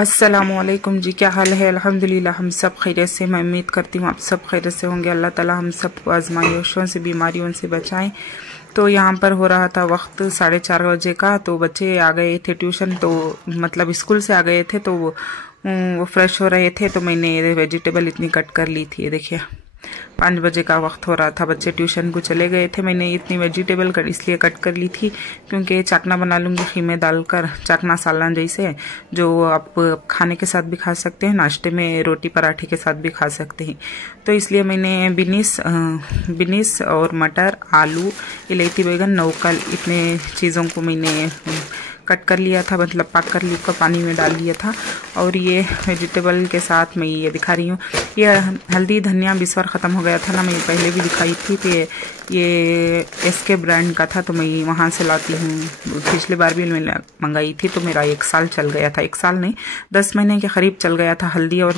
अस्सलामुअलैकुम जी, क्या हाल है। अल्हम्दुलिल्लाह हम सब खैरियत से। मैं उम्मीद करती हूँ आप सब खैरियत से होंगे। अल्लाह ताला हम सबको आजमाइशों से, बीमारियों से बचाएं। तो यहाँ पर हो रहा था वक्त 4:30 का। तो बच्चे आ गए थे ट्यूशन, तो मतलब स्कूल से आ गए थे, तो वो फ्रेश हो रहे थे। तो मैंने वेजिटेबल इतनी कट कर ली थी। देखिए 5 बजे का वक्त हो रहा था, बच्चे ट्यूशन को चले गए थे। मैंने इतनी वेजिटेबल इसलिए कट कर ली थी क्योंकि चाकना बना लूँगी खीमे डालकर, चाकना सालन जैसे, जो आप खाने के साथ भी खा सकते हैं, नाश्ते में रोटी पराठे के साथ भी खा सकते हैं। तो इसलिए मैंने बिनिस और मटर, आलू, इलायची, बैगन, नौकल, इतने चीज़ों को मैंने कट कर लिया था, मतलब पाक कर लिया, पानी में डाल लिया था। और ये वेजिटेबल के साथ मैं ये दिखा रही हूँ। ये हल्दी धनिया बिस्वर ख़त्म हो गया था ना, मैं पहले भी दिखाई थी कि ये SK ब्रांड का था, तो मैं वहाँ से लाती हूँ। पिछले बार भी मैंने मंगाई थी, तो मेरा 1 साल चल गया था। 1 साल नहीं, 10 महीने के करीब चल गया था। हल्दी और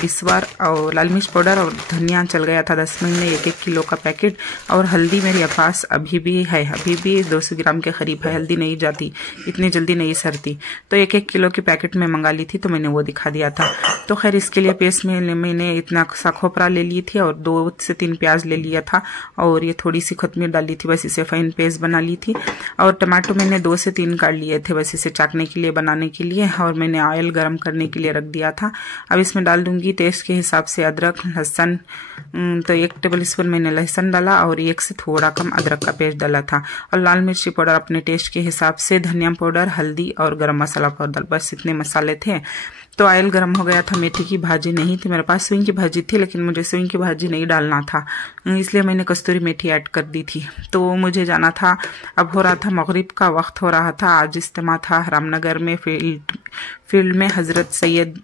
बिस्वर और लाल मिर्च पाउडर और धनिया चल गया था 10 महीने। 1-1 किलो का पैकेट। और हल्दी मेरे पास अभी भी है, अभी भी 200 ग्राम के करीब है। हल्दी नहीं जाती, इतनी जल्दी नहीं सरती, तो 1-1 किलो की पैकेट में मंगा ली थी, तो मैंने वो दिखा दिया था। तो खैर इसके लिए पेस्ट में मैंने इतना सा खोपरा ले ली थी और 2 से 3 प्याज ले लिया था, और ये थोड़ी सी कोतमीर डाली थी, बस इसे फाइन पेस्ट बना ली थी। और टमाटो मैंने 2 से 3 काट लिए थे, बस इसे चाटने के लिए, बनाने के लिए। और मैंने ऑयल गर्म करने के लिए रख दिया था। अब इसमें डाल दूंगी टेस्ट के हिसाब से अदरक लहसुन। तो 1 टेबल स्पून मैंने लहसुन डाला और 1 से थोड़ा कम अदरक का पेस्ट डाला था। और लाल मिर्ची पाउडर अपने टेस्ट के हिसाब से, धनिया पाउडर, हल्दी और गरम मसाला पाउडर, बस इतने मसाले थे। तो ऑयल गर्म हो गया था। मेथी की भाजी नहीं थी मेरे पास, स्विंग की भाजी थी, लेकिन मुझे स्विंग की भाजी नहीं डालना था, इसलिए मैंने कस्तूरी मेथी ऐड कर दी थी। तो मुझे जाना था, अब हो रहा था मगरिब का वक्त हो रहा था। आज इज्तिमा था रामनगर में, फील्ड में हजरत सैयद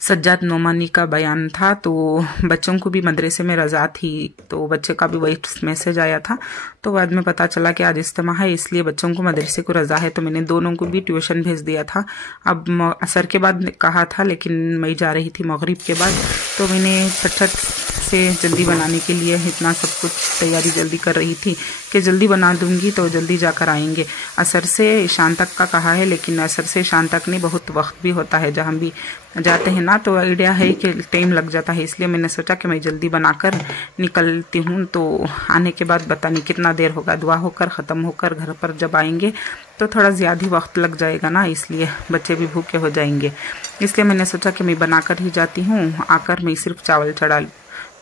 सज्जाद नोमानी का बयान था। तो बच्चों को भी मदरसे में रजा थी, तो बच्चे का भी वही मैसेज आया था। तो बाद में पता चला कि आज इज्तिमा है, इसलिए बच्चों को मदरसे को रजा है, तो मैंने दोनों को भी ट्यूशन भेज दिया था। अब असर के बाद कहा था, लेकिन मैं जा रही थी मगरिब के बाद, तो मैंने फटफट से जल्दी बनाने के लिए इतना सब कुछ तैयारी जल्दी कर रही थी कि जल्दी बना दूंगी तो जल्दी जाकर आएंगे। असर से शाम तक का कहा है, लेकिन असर से शाम तक नहीं, बहुत वक्त भी होता है जहाँ भी जाते हैं ना, तो आइडिया है कि टाइम लग जाता है। इसलिए मैंने सोचा कि मैं जल्दी बनाकर निकलती हूँ, तो आने के बाद पता नहीं कितना देर होगा। दुआ होकर ख़त्म होकर घर पर जब आएंगे तो थोड़ा ज़्यादा ही वक्त लग जाएगा ना, इसलिए बच्चे भी भूखे हो जाएंगे। इसलिए मैंने सोचा कि मैं बनाकर ही जाती हूँ, आकर मैं सिर्फ चावल चढ़ा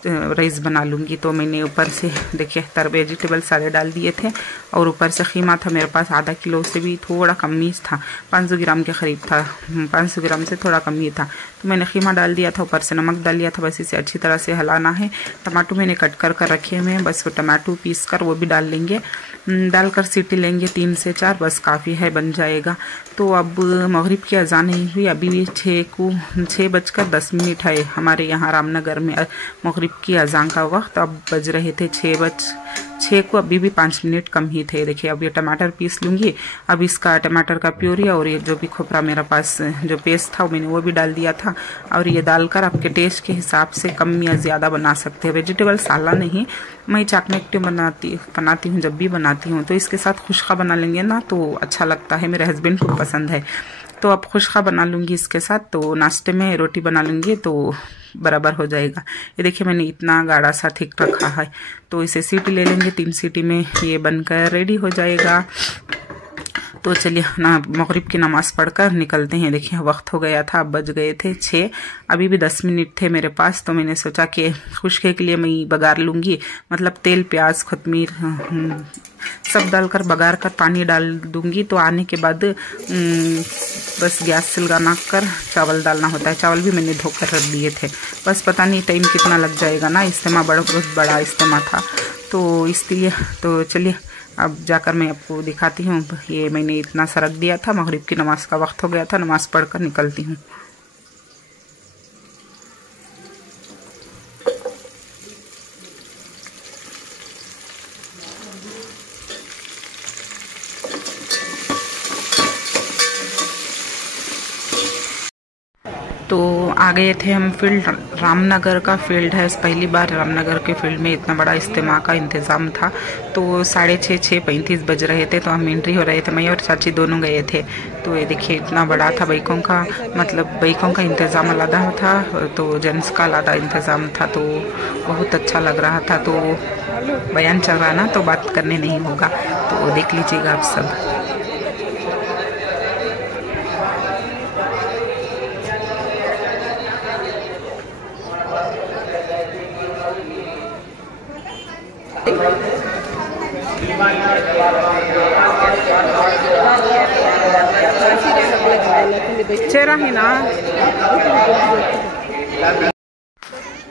राइस बना लूँगी। तो मैंने ऊपर से देखिए वेजिटेबल सारे डाल दिए थे, और ऊपर से खीमा था मेरे पास, आधा किलो से भी थोड़ा कम ही था, 500 ग्राम के करीब था, 500 ग्राम से थोड़ा कम ही था। तो मैंने खीमा डाल दिया था, ऊपर से नमक डाल दिया था, बस इसे अच्छी तरह से हिलाना है। टमाटो मैंने कट कर रखे हुए हैं, बस वो टमाटो पीस कर वो भी डाल लेंगे, डालकर सीटी लेंगे 3 से 4, बस काफ़ी है, बन जाएगा। तो अब मगरिब की अजान नहीं हुई, अभी भी 6:10 है हमारे यहाँ रामनगर में मगरिब की अजान का वक्त। अब बज रहे थे 6 को, अभी भी 5 मिनट कम ही थे। देखिए अब ये टमाटर पीस लूँगी, अब इसका टमाटर का प्यूरी और ये जो भी खोपरा मेरे पास जो पेस्ट था मैंने वो भी डाल दिया था। और ये डालकर आपके टेस्ट के हिसाब से कम या ज़्यादा बना सकते हैं। वेजिटेबल साला नहीं, मैं चाकनेक्टिव बनाती हूँ, जब भी बनाती हूँ तो इसके साथ खुशका बना लेंगे ना तो अच्छा लगता है, मेरे हस्बैंड को पसंद है। तो अब खुशका बना लूँगी इसके साथ, तो नाश्ते में रोटी बना लूँगी तो बराबर हो जाएगा। ये देखिए मैंने इतना गाढ़ा सा थिक रखा है, तो इसे सीटी ले लेंगे, 3 सीटी में ये बनकर रेडी हो जाएगा। तो चलिए ना मगरिब की नमाज़ पढ़कर निकलते हैं। देखिए वक्त हो गया था, अब बज गए थे 6, अभी भी 10 मिनट थे मेरे पास। तो मैंने सोचा कि खुशके के लिए मैं बघार लूँगी, मतलब तेल, प्याज, कोतमीर सब डालकर बघार कर पानी डाल दूंगी। तो आने के बाद बस गैस सिलगाना कर चावल डालना होता है। चावल भी मैंने धोकर रख दिए थे, बस पता नहीं टाइम कितना लग जाएगा ना, इज्तिमा बहुत बड़ा इज्तिमा था, तो इसलिए। तो चलिए अब जाकर मैं आपको दिखाती हूँ। ये मैंने इतना सा रख दिया था, मगरिब की नमाज का वक्त हो गया था, नमाज पढ़कर निकलती हूँ। तो आ गए थे हम फील्ड, रामनगर का फील्ड है, पहली बार रामनगर के फील्ड में इतना बड़ा इज्तिमा का इंतज़ाम था। तो 6:35 बज रहे थे, तो हम एंट्री हो रहे थे, मैं और चाची दोनों गए थे। तो ये देखिए इतना बड़ा था, बाइकों का मतलब बाइकों का इंतज़ाम अलग था, तो जेंट्स का अलग इंतज़ाम था। तो बहुत अच्छा लग रहा था। तो बयान चल रहा ना, तो बात करने नहीं होगा, तो देख लीजिएगा आप सब। चेहरा ही ना।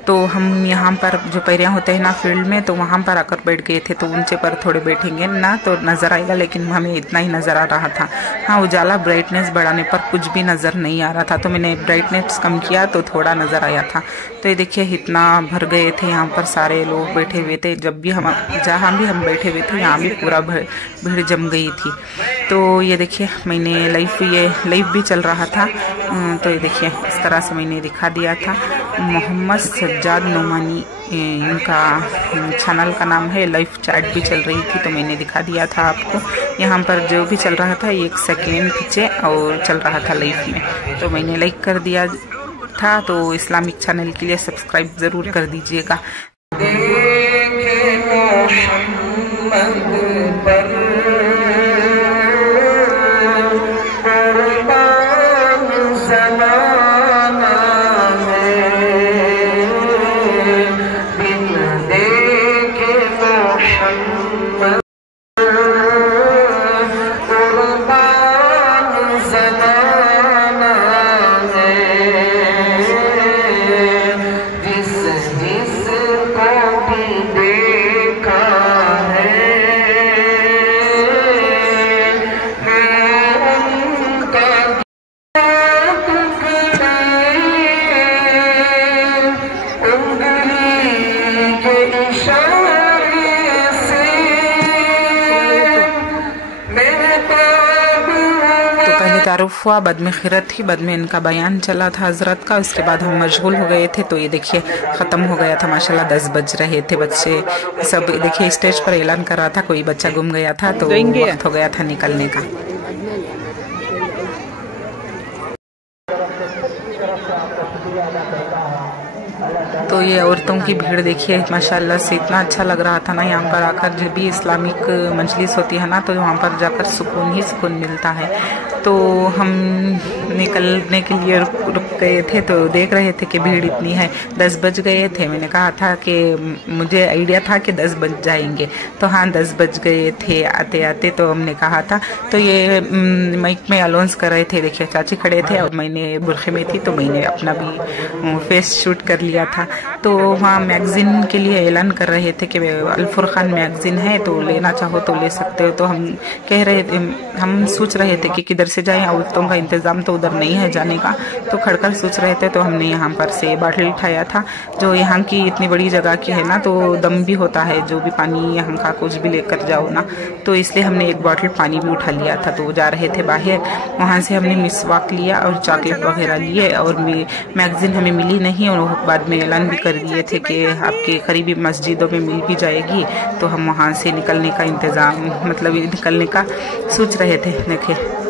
तो हम यहाँ पर जो पैरियाँ होते हैं ना फील्ड में, तो वहाँ पर आकर बैठ गए थे। तो ऊंचे पर थोड़े बैठेंगे ना तो नज़र आएगा, लेकिन हमें इतना ही नज़र आ रहा था। हाँ, उजाला ब्राइटनेस बढ़ाने पर कुछ भी नज़र नहीं आ रहा था, तो मैंने ब्राइटनेस कम किया तो थोड़ा नज़र आया था। तो ये देखिए इतना भर गए थे, यहाँ पर सारे लोग बैठे हुए थे। जब भी हम जहाँ भी हम बैठे हुए थे यहाँ भी पूरा भीड़ जम गई थी। तो ये देखिए मैंने लाइव भी चल रहा था। तो ये देखिए इस तरह से मैंने दिखा दिया था। मोहम्मद सज्जाद नोमानी इनका चैनल का नाम है, लाइव चैट भी चल रही थी, तो मैंने दिखा दिया था आपको। यहाँ पर जो भी चल रहा था 1 सेकेंड पीछे और चल रहा था लाइव में, तो मैंने लाइक कर दिया था। तो इस्लामिक चैनल के लिए सब्सक्राइब ज़रूर कर दीजिएगा। तारुफ हुआ, बाद में खिरत थी, बाद में इनका बयान चला था हजरत का। उसके बाद हम मशगूल हो गए थे। तो ये देखिए ख़त्म हो गया था माशाल्लाह, 10 बज रहे थे। बच्चे सब देखिए स्टेज पर ऐलान कर रहा था, कोई बच्चा गुम गया था, तो वक्त हो गया था निकलने का। तो ये औरतों की भीड़ देखिए माशाल्लाह से इतना अच्छा लग रहा था ना। यहाँ पर आकर जब भी इस्लामिक मजलिस होती है ना, तो वहाँ पर जाकर सुकून ही सुकून मिलता है। तो हम निकलने के लिए रुक गए थे, तो देख रहे थे कि भीड़ इतनी है। 10 बज गए थे, मैंने कहा था कि मुझे आइडिया था कि 10 बज जाएंगे, तो हाँ 10 बज गए थे आते आते। तो हमने कहा था, तो ये माइक में अनाउंस कर रहे थे। देखिए चाची खड़े थे और मैंने बुरखे में थी, तो मैंने अपना भी फेस शूट कर लिया था। तो वहाँ मैगज़ीन के लिए ऐलान कर रहे थे कि अल फुरकान मैगज़ीन है, तो लेना चाहो तो ले सकते हो। तो हम कह रहे थे, हम सोच रहे थे कि किधर से जाएं, औरतों का इंतज़ाम तो उधर नहीं है जाने का, तो खड़कर सोच रहे थे। तो हमने यहाँ पर से बाटल उठाया था, जो यहाँ की इतनी बड़ी जगह की है ना, तो दम भी होता है, जो भी पानी यहाँ का कुछ भी लेकर जाओ ना, तो इसलिए हमने एक बॉटल पानी भी उठा लिया था। तो जा रहे थे बाहर, वहाँ से हमने मिसवाक लिया और चॉकलेट वगैरह लिए, और मैगज़ीन हमें मिली नहीं। और बाद में ऐलान भी कर दिए थे कि आपके करीबी मस्जिदों में मिल भी जाएगी। तो हम वहाँ से निकलने का इंतज़ाम मतलब निकलने का सोच रहे थे। देखे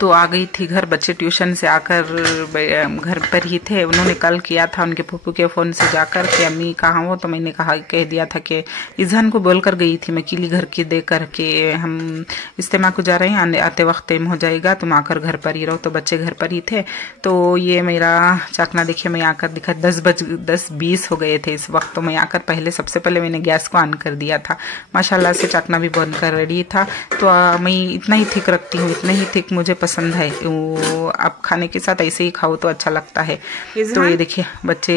तो आ गई थी घर। बच्चे ट्यूशन से आकर घर पर ही थे। उन्होंने कल किया था उनके फूफू के फ़ोन से जाकर कि अम्मी कहाँ हो, तो मैंने कह दिया था कि इजहान को बोल कर गई थी मैं किली घर की दे कर के हम इज्तिमा को जा रहे हैं, आते वक्त टाइम हो जाएगा, तुम आकर घर पर ही रहो। तो बच्चे घर पर ही थे। तो ये मेरा चाकना देखिए, मैं आकर दिखा 10:20 हो गए थे इस वक्त। तो मैं आकर पहले सबसे पहले मैंने गैस को ऑन कर दिया था। माशाल्लाह से चाकना भी बंद कर रेडी था। तो मैं इतना ही थिक रखती हूँ, इतना ही थिक मुझे पसंद है। वो आप खाने के साथ ऐसे ही खाओ तो अच्छा लगता है। तो ये देखिए बच्चे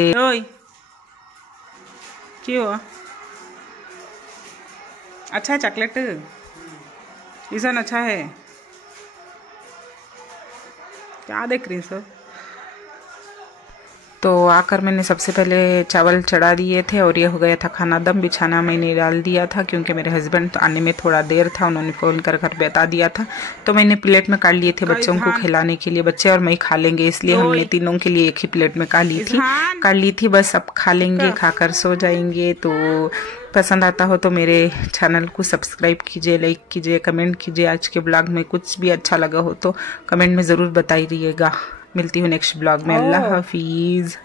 क्यों अच्छा है चॉकलेट, ईजान अच्छा है। क्या देख रही सर? तो आकर मैंने सबसे पहले चावल चढ़ा दिए थे और ये हो गया था खाना दम। बिछाना मैंने डाल दिया था क्योंकि मेरे हस्बैंड तो आने में थोड़ा देर था, उन्होंने फ़ोन कर घर बता दिया था। तो मैंने प्लेट में काट लिए थे बच्चों को खिलाने के लिए, बच्चे और मैं खा लेंगे, इसलिए हमने तीनों के लिए एक ही प्लेट में काट ली थी। बस अब खा लेंगे, खाकर सो जाएंगे। तो पसंद आता हो तो मेरे चैनल को सब्सक्राइब कीजिए, लाइक कीजिए, कमेंट कीजिए। आज के ब्लॉग में कुछ भी अच्छा लगा हो तो कमेंट में ज़रूर बताइएगा। मिलती हूँ नेक्स्ट ब्लॉग में। अल्लाह हाफिज़।